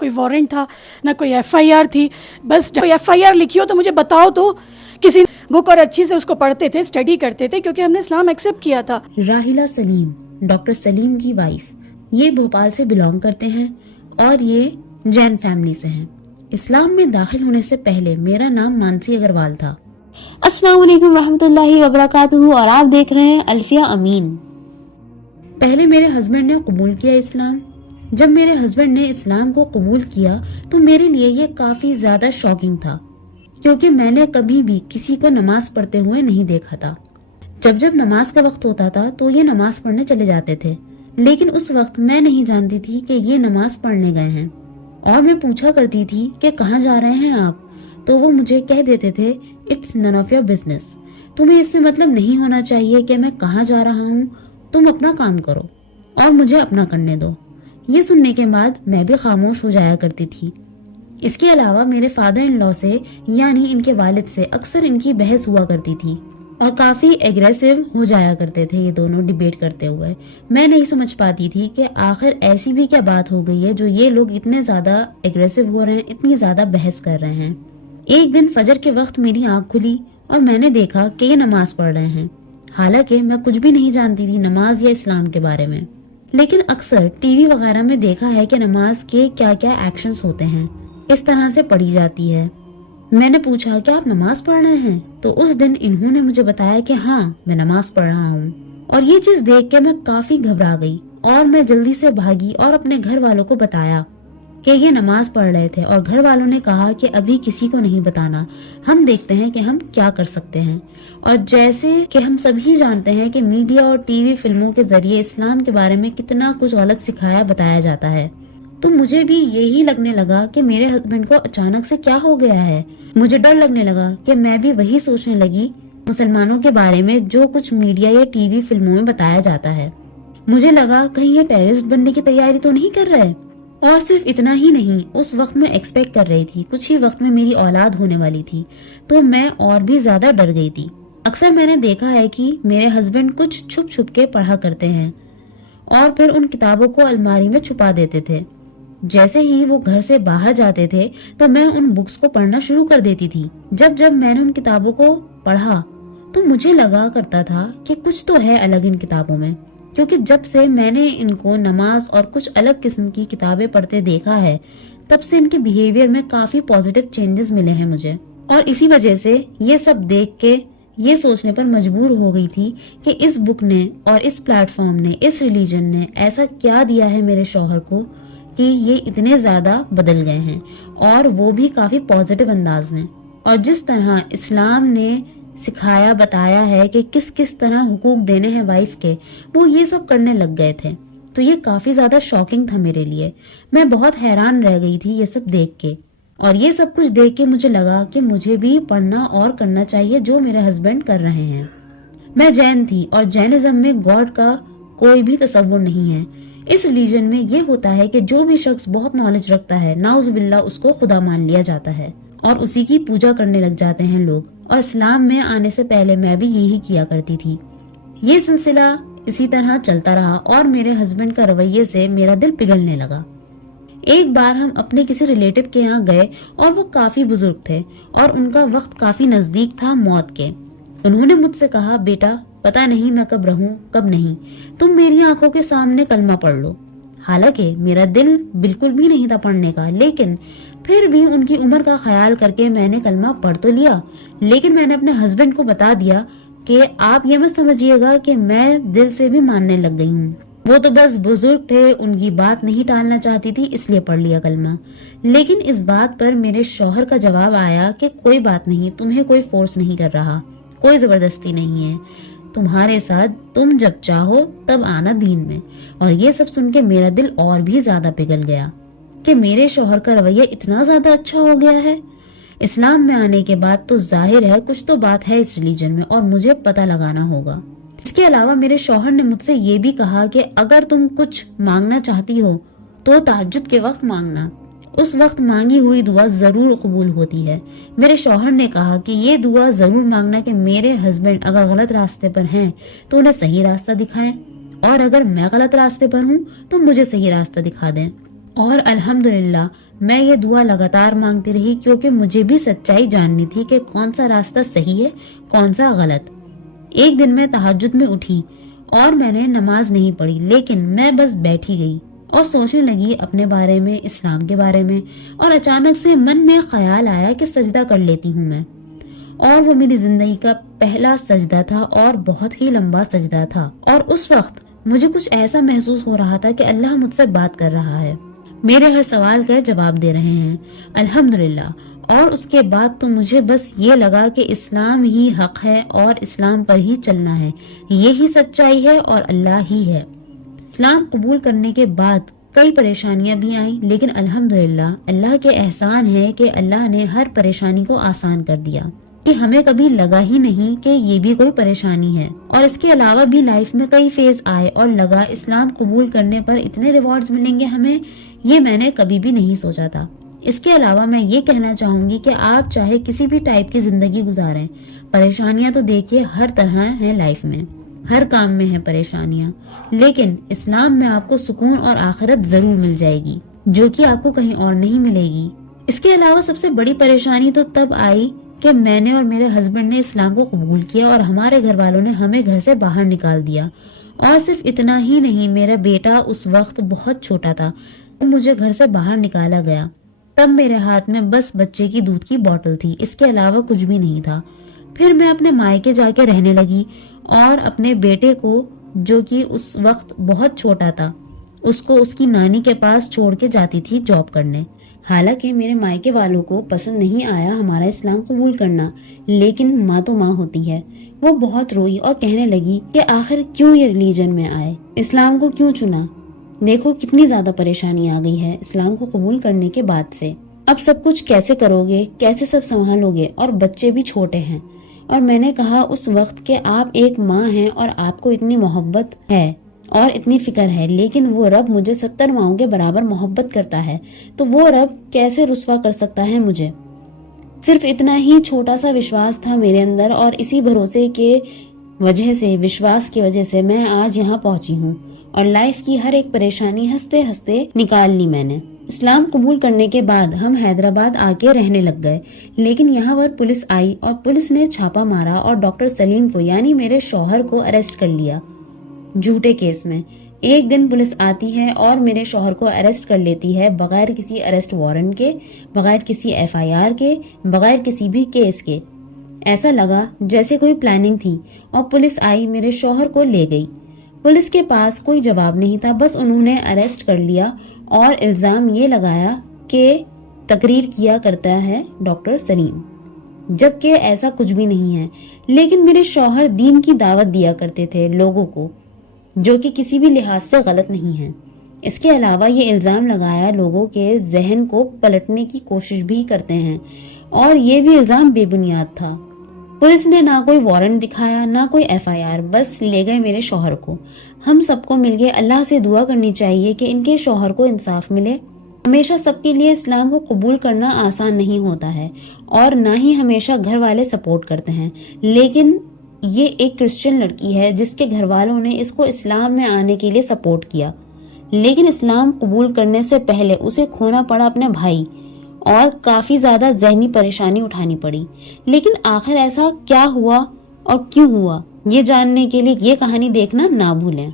کوئی وارنٹ تھا نہ کوئی FIR تھی. بس کوئی FIR لکھی ہو تو مجھے بتاؤ تو کسی بک اور اچھی سے اس کو پڑھتے تھے, اسٹڈی کرتے تھے, کیونکہ ہم نے اسلام ایکسیپٹ کیا تھا. راحلہ سلیم ڈاکٹر سلیم کی وائف, یہ بھوپال سے بلانگ کرتے ہیں اور یہ جین فیملی سے ہیں. اسلام میں داخل ہونے سے پہلے میرا نام مانسی اگروال تھا. السلام علیکم ورحمۃ اللہ وبرکاتہ, اور آپ دیکھ رہے ہیں الفیہ امین. پہلے میرے ہسبینڈ نے قبول کیا اسلام. جب میرے ہسبینڈ نے اسلام کو قبول کیا تو میرے لیے یہ کافی زیادہ شاکنگ تھا, کیونکہ میں نے کبھی بھی کسی کو نماز پڑھتے ہوئے نہیں دیکھا تھا. جب نماز کا وقت ہوتا تھا تو یہ نماز پڑھنے چلے جاتے تھے, لیکن اس وقت میں نہیں جانتی تھی کہ یہ نماز پڑھنے گئے ہیں, اور میں پوچھا کرتی تھی کہ کہاں جا رہے ہیں آپ, تو وہ مجھے کہہ دیتے تھے it's none of your business, تمہیں اس سے مطلب نہیں ہونا چاہیے کہ میں کہاں جا رہا ہوں, تم اپنا کام کرو اور مجھے اپنا کرنے دو. یہ سننے کے بعد میں بھی خاموش ہو جایا کرتی تھی. اس کے علاوہ میرے فادر ان لا سے یعنی ان کے والد سے اکثر ان کی بحث ہوا کرتی تھی اور کافی ایگریسو ہو جایا کرتے تھے یہ دونوں ڈیبیٹ کرتے ہوئے. میں نہیں سمجھ پاتی تھی کہ آخر ایسی بھی کیا بات ہو گئی ہے جو یہ لوگ اتنے زیادہ ایگریسو ہو رہے ہیں, اتنی زیادہ بحث کر رہے ہیں. ایک دن فجر کے وقت میری آنکھ کھلی اور میں نے دیکھا کہ یہ نماز پڑھ رہے ہیں. حالانکہ میں کچھ بھی نہیں جانتی تھی نماز یا اسلام کے بارے میں, لیکن اکثر ٹی وی وغیرہ میں دیکھا ہے کہ نماز کے کیا کیا ایکشنز ہوتے ہیں, اس طرح سے پڑھی جاتی ہے. میں نے پوچھا کہ آپ نماز پڑھ رہے ہیں, تو اس دن انہوں نے مجھے بتایا کہ ہاں میں نماز پڑھ رہا ہوں. اور یہ چیز دیکھ کے میں کافی گھبرا گئی اور میں جلدی سے بھاگی اور اپنے گھر والوں کو بتایا کہ یہ نماز پڑھ رہے تھے, اور گھر والوں نے کہا کہ ابھی کسی کو نہیں بتانا, ہم دیکھتے ہیں کہ ہم کیا کر سکتے ہیں. اور جیسے کہ ہم سبھی جانتے ہیں کہ میڈیا اور ٹی وی فلموں کے ذریعے اسلام کے بارے میں کتنا کچھ غلط سکھایا بتایا جاتا ہے, تو مجھے بھی یہی لگنے لگا کہ میرے ہسبینڈ کو اچانک سے کیا ہو گیا ہے. مجھے ڈر لگنے لگا کہ میں بھی وہی سوچنے لگی مسلمانوں کے بارے میں جو کچھ میڈیا یا ٹی وی فلموں میں بتایا جاتا ہے. مجھے لگا کہیں یہ ٹیررسٹ بننے کی تیاری تو نہیں کر رہے. اور صرف اتنا ہی نہیں, اس وقت میں ایکسپیکٹ کر رہی تھی کچھ ہی وقت میں میری اولاد ہونے والی تھی, تو میں اور بھی زیادہ ڈر گئی تھی. اکثر میں نے دیکھا ہے کہ میرے ہسبینڈ کچھ چھپ چھپ کے پڑھا کرتے ہیں اور پھر ان کتابوں کو الماری میں چھپا دیتے تھے. جیسے ہی وہ گھر سے باہر جاتے تھے تو میں ان بکس کو پڑھنا شروع کر دیتی تھی. جب میں نے ان کتابوں کو پڑھا تو مجھے لگا کرتا تھا کہ کچھ تو ہے الگ ان کتابوں میں, کیونکہ جب سے میں نے ان کو نماز اور کچھ الگ قسم کی کتابیں پڑھتے دیکھا ہے, تب سے ان کے بیہیویئر میں کافی پازیٹیو چینجز ملے ہیں مجھے. اور اسی وجہ سے یہ سب دیکھ کے یہ سوچنے پر مجبور ہو گئی تھی کہ اس بک نے اور اس پلیٹ فارم نے, اس ریلیجن نے ایسا کیا دیا ہے میرے شوہر کو کہ یہ اتنے زیادہ بدل گئے ہیں, اور وہ بھی کافی پازیٹیو انداز میں. اور جس طرح اسلام نے سکھایا بتایا ہے کہ کس طرح حقوق دینے ہیں وائف کے, وہ یہ سب کرنے لگ گئے تھے. تو یہ کافی زیادہ شاکنگ تھا میرے لیے. میں بہت حیران رہ گئی تھی یہ سب دیکھ کے, اور یہ سب کچھ دیکھ کے مجھے لگا کہ مجھے بھی پڑھنا اور کرنا چاہیے جو میرے ہسبینڈ کر رہے ہیں. میں جین تھی اور جینزم میں گاڈ کا کوئی بھی تصور نہیں ہے. اس ریلیجن میں یہ ہوتا ہے کہ جو بھی شخص بہت نالج رکھتا ہے, نعوذ باللہ, اس کو خدا مان لیا جاتا ہے اور اسی کی پوجا کرنے لگ جاتے ہیں لوگ. اور اسلام میں آنے سے پہلے میں بھی یہی کیا کرتی تھی. یہ سلسلہ اسی طرح چلتا رہا اور میرے ہسبینڈ کا رویے سے میرا دل پگھلنے لگا. ایک بار ہم اپنے کسی ریلیٹو کے یہاں گئے اور وہ کافی بزرگ تھے اور ان کا وقت کافی نزدیک تھا موت کے. انہوں نے مجھ سے کہا, بیٹا پتا نہیں میں کب رہوں کب نہیں, تم میری آنکھوں کے سامنے کلمہ پڑھ لو. حالانکہ میرا دل بالکل بھی نہیں تھا پڑھنے کا, لیکن پھر بھی ان کی عمر کا خیال کر کے میں نے کلمہ پڑھ تو لیا. لیکن میں نے اپنے ہسبینڈ کو بتا دیا کہ آپ یہ مت سمجھیے گا کہ میں دل سے بھی ماننے لگ گئی ہوں, وہ تو بس بزرگ تھے, ان کی بات نہیں ٹالنا چاہتی تھی اس لیے پڑھ لیا کلمہ. لیکن اس بات پر میرے شوہر کا جواب آیا کہ کوئی بات نہیں, تمہیں کوئی فورس نہیں کر رہا, کوئی زبردستی نہیں ہے, تمہارے ساتھ تم جب چاہو تب آنا دین میں. اور یہ سب سن کے میرا دل اور بھی زیادہ پگھل گیا کہ میرے شوہر کا رویہ اتنا زیادہ اچھا ہو گیا ہے. اسلام میں آنے کے بعد تو ظاہر ہے کچھ تو بات ہے اس ریلیجن میں اور مجھے پتہ لگانا ہوگا. اس کے علاوہ میرے شوہر نے مجھ سے یہ بھی کہا کہ اگر تم کچھ مانگنا چاہتی ہو تو تہجد کے وقت مانگنا, اس وقت مانگی ہوئی دعا ضرور قبول ہوتی ہے. میرے شوہر نے کہا کہ یہ دعا ضرور مانگنا کہ میرے ہسبینڈ اگر غلط راستے پر ہیں تو انہیں صحیح راستہ دکھائیں, اور اگر میں غلط راستے پر ہوں تو مجھے صحیح راستہ دکھا دیں. اور الحمدللہ میں یہ دعا لگاتار مانگتی رہی، کیونکہ مجھے بھی سچائی جاننی تھی کہ کون سا راستہ صحیح ہے کون سا غلط۔ ایک دن میں تہجد میں اٹھی اور میں نے نماز نہیں پڑھی، لیکن میں بس بیٹھی گئی اور سوچنے لگی اپنے بارے میں، اسلام کے بارے میں، اور اچانک سے من میں خیال آیا کہ سجدہ کر لیتی ہوں میں، اور وہ میری زندگی کا پہلا سجدہ تھا اور بہت ہی لمبا سجدہ تھا، اور اس وقت مجھے کچھ ایسا محسوس ہو رہا تھا کہ اللہ مجھ سے بات کر رہا ہے، میرے ہر سوال کا جواب دے رہے ہیں الحمدللہ۔ اور اس کے بعد تو مجھے بس یہ لگا کہ اسلام ہی حق ہے اور اسلام پر ہی چلنا ہے، یہی سچائی ہے اور اللہ ہی ہے۔ اسلام قبول کرنے کے بعد کئی پریشانیاں بھی آئیں، لیکن الحمدللہ اللہ کے احسان ہے کہ اللہ نے ہر پریشانی کو آسان کر دیا، کہ ہمیں کبھی لگا ہی نہیں کہ یہ بھی کوئی پریشانی ہے۔ اور اس کے علاوہ بھی لائف میں کئی فیز آئے اور لگا اسلام قبول کرنے پر اتنے ریوارڈز ملیں گے ہمیں، یہ میں نے کبھی بھی نہیں سوچا تھا۔ اس کے علاوہ میں یہ کہنا چاہوں گی کہ آپ چاہے کسی بھی ٹائپ کی زندگی گزاریں، پریشانیاں تو دیکھیے ہر طرح ہیں لائف میں، ہر کام میں ہیں پریشانیاں، لیکن اسلام میں آپ کو سکون اور آخرت ضرور مل جائے گی، جو کہ آپ کو کہیں اور نہیں ملے گی۔ اس کے علاوہ سب سے بڑی پریشانی تو تب آئی کہ میں نے اور میرے ہسبینڈ نے اسلام کو قبول کیا اور ہمارے گھر والوں نے ہمیں گھر سے باہر نکال دیا۔ اور صرف اتنا ہی نہیں، میرا بیٹا اس وقت بہت چھوٹا تھا، مجھے گھر سے باہر نکالا گیا۔ تب میرے ہاتھ میں بس بچے کی دودھ کی بوتل تھی، اس کے علاوہ کچھ بھی نہیں تھا۔ پھر میں اپنے مائکے جا کے رہنے لگی اور اپنے بیٹے کو، جو کہ اس وقت بہت چھوٹا تھا، اس کو اس کی نانی کے پاس چھوڑ کے جاتی تھی جاب کرنے۔ حالانکہ میرے مائکے والوں کو پسند نہیں آیا ہمارا اسلام قبول کرنا، لیکن ماں تو ماں ہوتی ہے۔ وہ بہت روئی اور کہنے لگی کہ آخر کیوں یہ ریلیجن میں آئے، اسلام کو کیوں چنا، دیکھو کتنی زیادہ پریشانی آ گئی ہے اسلام کو قبول کرنے کے بعد سے، اب سب کچھ کیسے کرو گے، کیسے سب سنبھالو گے، اور بچے بھی چھوٹے ہیں۔ اور میں نے کہا اس وقت کہ آپ ایک ماں ہیں اور آپ کو اتنی محبت ہے اور اتنی فکر ہے، لیکن وہ رب مجھے 70 ماؤں کے برابر محبت کرتا ہے، تو وہ رب کیسے رسوا کر سکتا ہے مجھے؟ صرف اتنا ہی چھوٹا سا وشواس تھا میرے اندر، اور اسی بھروسے کے وجہ سے، وشواس کی وجہ سے میں آج یہاں پہنچی ہوں اور لائف کی ہر ایک پریشانی ہنستے ہنستے نکال لی میں نے۔ اسلام قبول کرنے کے بعد ہم حیدرآباد آ کے رہنے لگ گئے، لیکن یہاں پر پولیس آئی اور پولیس نے چھاپا مارا اور ڈاکٹر سلیم کو، یعنی میرے شوہر کو اریسٹ کر لیا جھوٹے کیس میں۔ ایک دن پولیس آتی ہے اور میرے شوہر کو اریسٹ کر لیتی ہے بغیر کسی اریسٹ وارنٹ کے، بغیر کسی FIR کے، بغیر کسی بھی کیس کے۔ ایسا لگا جیسے کوئی پلاننگ تھی، اور پولیس آئی میرے شوہر کو لے گئی۔ پولیس کے پاس کوئی جواب نہیں تھا، بس انہوں نے اریسٹ کر لیا اور الزام یہ لگایا کہ تقریر کیا کرتا ہے ڈاکٹر سلیم، جبکہ ایسا کچھ بھی نہیں ہے۔ لیکن میرے شوہر دین کی دعوت دیا کرتے تھے لوگوں کو، جو کہ کسی بھی لحاظ سے غلط نہیں ہے۔ اس کے علاوہ یہ الزام لگایا لوگوں کے ذہن کو پلٹنے کی کوشش بھی کرتے ہیں، اور یہ بھی الزام بے بنیاد تھا۔ پولیس نے نہ کوئی وارنٹ دکھایا نہ کوئی FIR، بس لے گئے میرے شوہر کو۔ ہم سب کو مل کے اللہ سے دعا کرنی چاہیے کہ ان کے شوہر کو انصاف ملے۔ ہمیشہ سب کے لیے اسلام کو قبول کرنا آسان نہیں ہوتا ہے، اور نہ ہی ہمیشہ گھر والے سپورٹ کرتے ہیں، لیکن یہ ایک کرسچن لڑکی ہے جس کے گھر والوں نے اس کو اسلام میں آنے کے لیے سپورٹ کیا، لیکن اسلام قبول کرنے سے پہلے اسے کھونا پڑا اپنے بھائی، اور کافی زیادہ ذہنی پریشانی اٹھانی پڑی۔ لیکن آخر ایسا کیا ہوا اور کیوں ہوا، یہ جاننے کے لیے یہ کہانی دیکھنا نہ بھولیں۔